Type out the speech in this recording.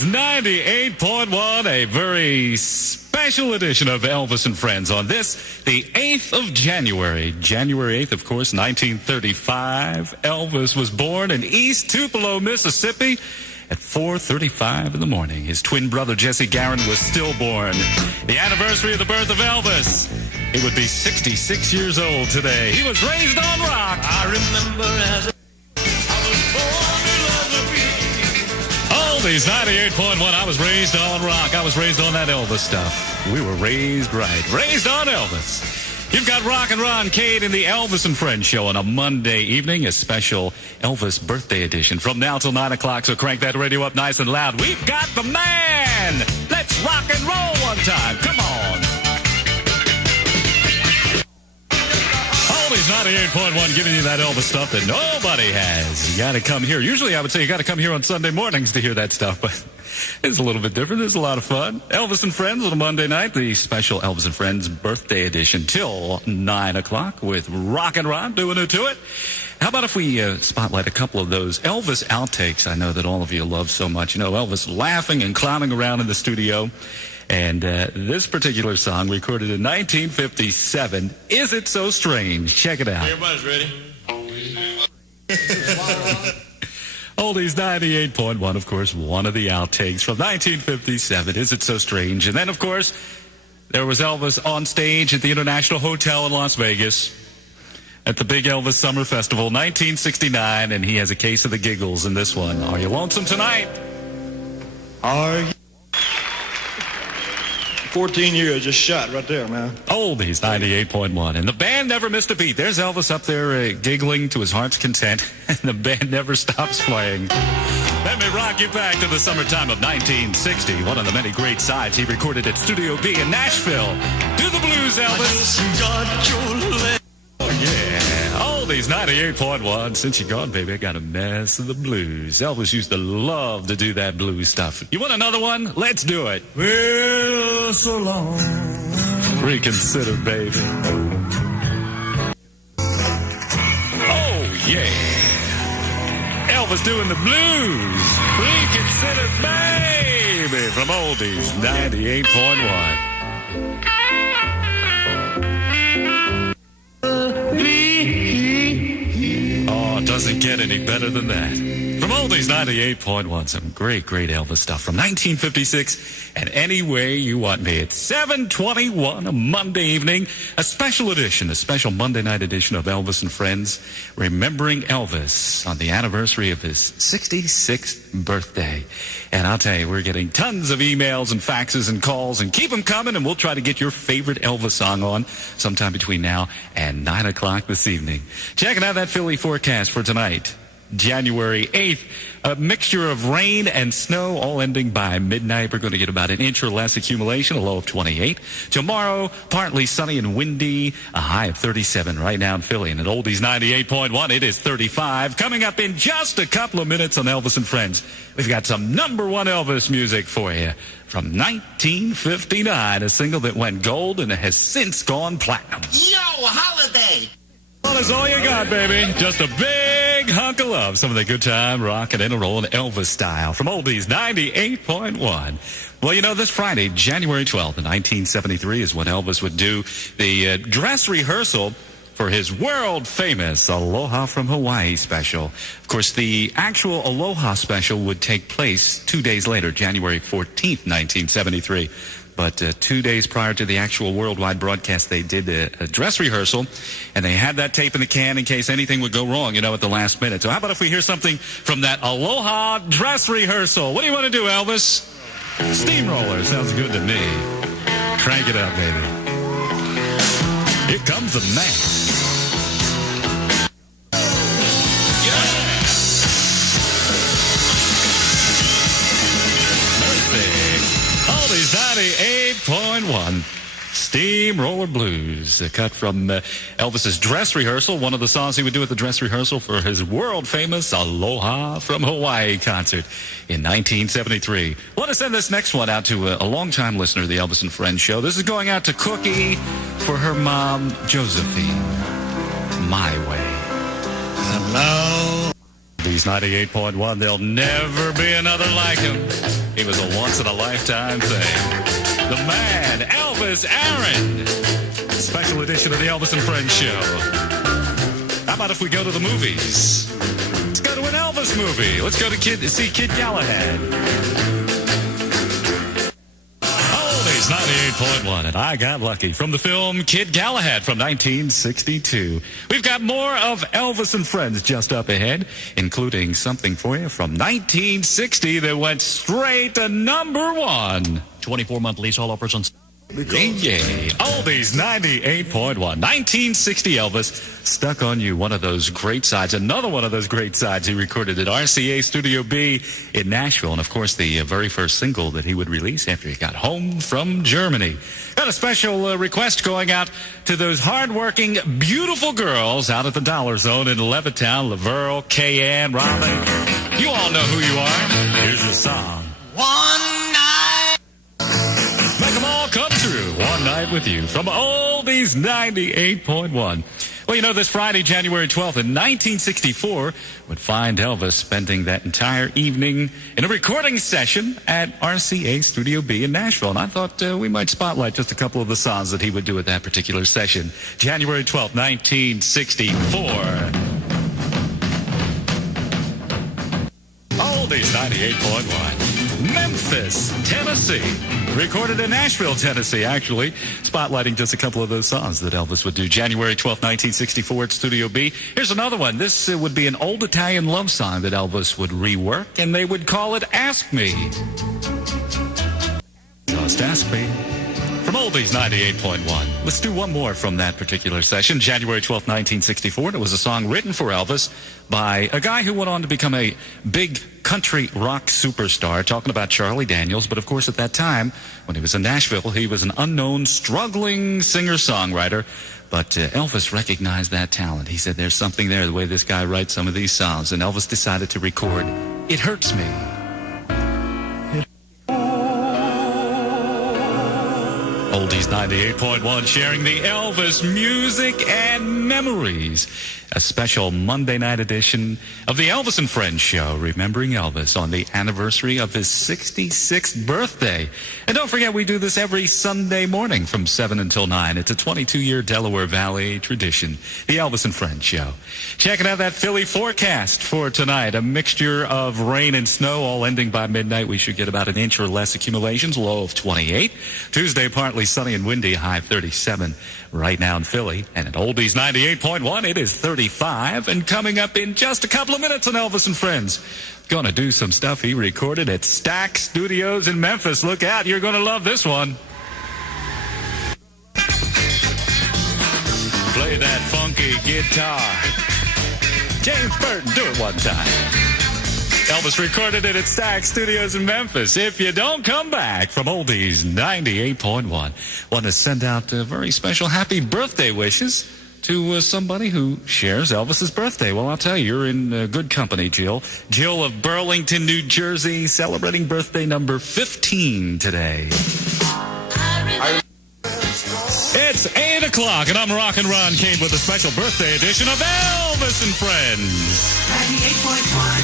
Oldies 98.1, a very special edition of Elvis and Friends on this, the 8th of January. January 8th, of course, 1935. Elvis was born in East Tupelo, Mississippi at 4:35 in the morning. His twin brother, Jesse Garon, was stillborn. The anniversary of the birth of Elvis. He would be 66 years old today. He was raised on rock. I remember as a Oldies 98.1. I was raised on rock. I was raised on that Elvis stuff. We were raised right. Raised on Elvis. You've got Rockin' Cade in the Elvis and Friends show on a Monday evening, a special Elvis birthday edition from now till 9 o'clock, so crank that radio up nice and loud. We've got the man. Let's rock and roll one time. Come on. Oldies 98.1 giving you that Elvis stuff that nobody has. You got to come here. Usually I would say you got to come here on Sunday mornings to hear that stuff, but it's a little bit different. It's a lot of fun. Elvis and Friends on a Monday night, the special Elvis and Friends birthday edition till 9 o'clock with Rockin' Ron doing it to it. How about if we spotlight a couple of those Elvis outtakes I know that all of you love so much. You know, Elvis laughing and clowning around in the studio. And this particular song, recorded in 1957, Is It So Strange? Check it out. Everybody's ready. Oldies 98.1, of course, one of the outtakes from 1957, Is It So Strange? And then, of course, there was Elvis on stage at the International Hotel in Las Vegas at the Big Elvis Summer Festival, 1969, and he has a case of the giggles in this one. Are you lonesome tonight? Are you? 14 years just shot right there, man. Oldies 98.1. And the band never missed a beat. There's Elvis up there giggling to his heart's content, and the band never stops playing. Let me rock you back to the summertime of 1960. One of the many great sides he recorded at Studio B in Nashville. Do the blues, Elvis. Oh, yeah. Oldies 98.1. Since you're gone, baby, I got a mess of the blues. Elvis used to love to do that blues stuff. You want another one? Let's do it. Well, so long. Reconsider, baby. Oh, yeah. Elvis doing the blues. Reconsider, baby. From Oldies 98.1. Doesn't get any better than that. From Oldies 98.1, some great Elvis stuff from 1956, and Any Way You Want Me. It's 7:21, a Monday evening, a special edition, a special Monday night edition of Elvis and Friends, remembering Elvis on the anniversary of his 66th birthday. And I'll tell you, we're getting tons of emails and faxes and calls, and keep them coming, and we'll try to get your favorite Elvis song on sometime between now and 9 o'clock this evening. Checking out that Philly forecast for tonight. January 8th, a mixture of rain and snow, all ending by midnight. We're going to get about an inch or less accumulation, a low of 28. Tomorrow, partly sunny and windy, a high of 37 right now in Philly. And at Oldies 98.1, it is 35. Coming up in just a couple of minutes on Elvis and Friends, we've got some number one Elvis music for you from 1959, a single that went gold and has since gone platinum. Yo, holiday! Well, that's all you got, baby. Just a big hunk of love. Some of the good time, rockin' and rollin' Elvis style from Oldies 98.1. Well, you know, this Friday, January 12th, 1973, is when Elvis would do the dress rehearsal for his world-famous Aloha from Hawaii special. Of course, the actual Aloha special would take place 2 days later, January 14th, 1973. But 2 days prior to the actual worldwide broadcast, they did a dress rehearsal, and they had that tape in the can in case anything would go wrong, you know, at the last minute. So how about if we hear something from that Aloha dress rehearsal? What do you want to do, Elvis? Steamroller. Sounds good to me. Crank it up, baby. Here comes the man. Oldies 98.1, Steamroller Blues, a cut from Elvis's dress rehearsal, one of the songs he would do at the dress rehearsal for his world-famous Aloha from Hawaii concert in 1973. I want to send this next one out to a longtime listener of the Elvis and Friends show. This is going out to Cookie for her mom, Josephine. My Way. And now... Oldies 98.1. There'll never be another like him. He was a once-in-a-lifetime thing. The man, Elvis Aaron. Special edition of the Elvis and Friends show. How about if we go to the movies? Let's go to an Elvis movie. Let's go to see Kid Galahad. Oldies 98.1, and I got lucky. From the film Kid Galahad from 1962. We've got more of Elvis and Friends just up ahead, including something for you from 1960 that went straight to number one. 24-month lease, all offers on... Yay. Oldies 98.1. 1960 Elvis, Stuck on You. One of those great sides. Another one of those great sides he recorded at RCA Studio B in Nashville. And, of course, the very first single that he would release after he got home from Germany. Got a special request going out to those hardworking, beautiful girls out at the Dollar Zone in Levittown, Laverle, Cade, Rockin. You all know who you are. Here's the song. Make them all come true. One Night with You from Oldies 98.1. Well, you know, this Friday, January 12th in 1964 would find Elvis spending that entire evening in a recording session at RCA Studio B in Nashville. And I thought we might spotlight just a couple of the songs that he would do at that particular session. January 12th, 1964. Oldies 98.1. Memphis, Tennessee. Recorded in Nashville, Tennessee, actually. Spotlighting just a couple of those songs that Elvis would do. January 12th, 1964 at Studio B. Here's another one. This would be an old Italian love song that Elvis would rework, and they would call it Ask Me. Just Ask Me. From Oldies 98.1. Let's do one more from that particular session. January 12th, 1964. It was a song written for Elvis by a guy who went on to become a big country rock superstar, talking about Charlie Daniels. But, of course, at that time, when he was in Nashville, he was an unknown, struggling singer-songwriter. But Elvis recognized that talent. He said, there's something there, the way this guy writes some of these songs. And Elvis decided to record It Hurts Me. Oldies 98.1, sharing the Elvis music and memories. A special Monday night edition of the Elvis and Friends show, remembering Elvis on the anniversary of his 66th birthday. And don't forget, we do this every Sunday morning from 7 until 9. It's a 22-year Delaware Valley tradition, the Elvis and Friends show. Checking out that Philly forecast for tonight. A mixture of rain and snow, all ending by midnight. We should get about an inch or less accumulations, low of 28. Tuesday, partly sunny and windy, high 37 right now in Philly. And at Oldies 98.1, it is 35. And coming up in just a couple of minutes on Elvis and Friends, gonna do some stuff he recorded at Stack Studios in Memphis. Look out, you're gonna love this one. Play that funky guitar. James Burton, do it one time. Elvis recorded it at Stack Studios in Memphis. If you don't come back, from Oldies 98.1, want to send out very special happy birthday wishes to somebody who shares Elvis's birthday. Well, I'll tell you, you're in good company, Jill. Jill of Burlington, New Jersey, celebrating birthday number 15 today. It's 8 o'clock, and I'm Rockin' Ron Cade with a special birthday edition of Elvis and Friends. 98.1.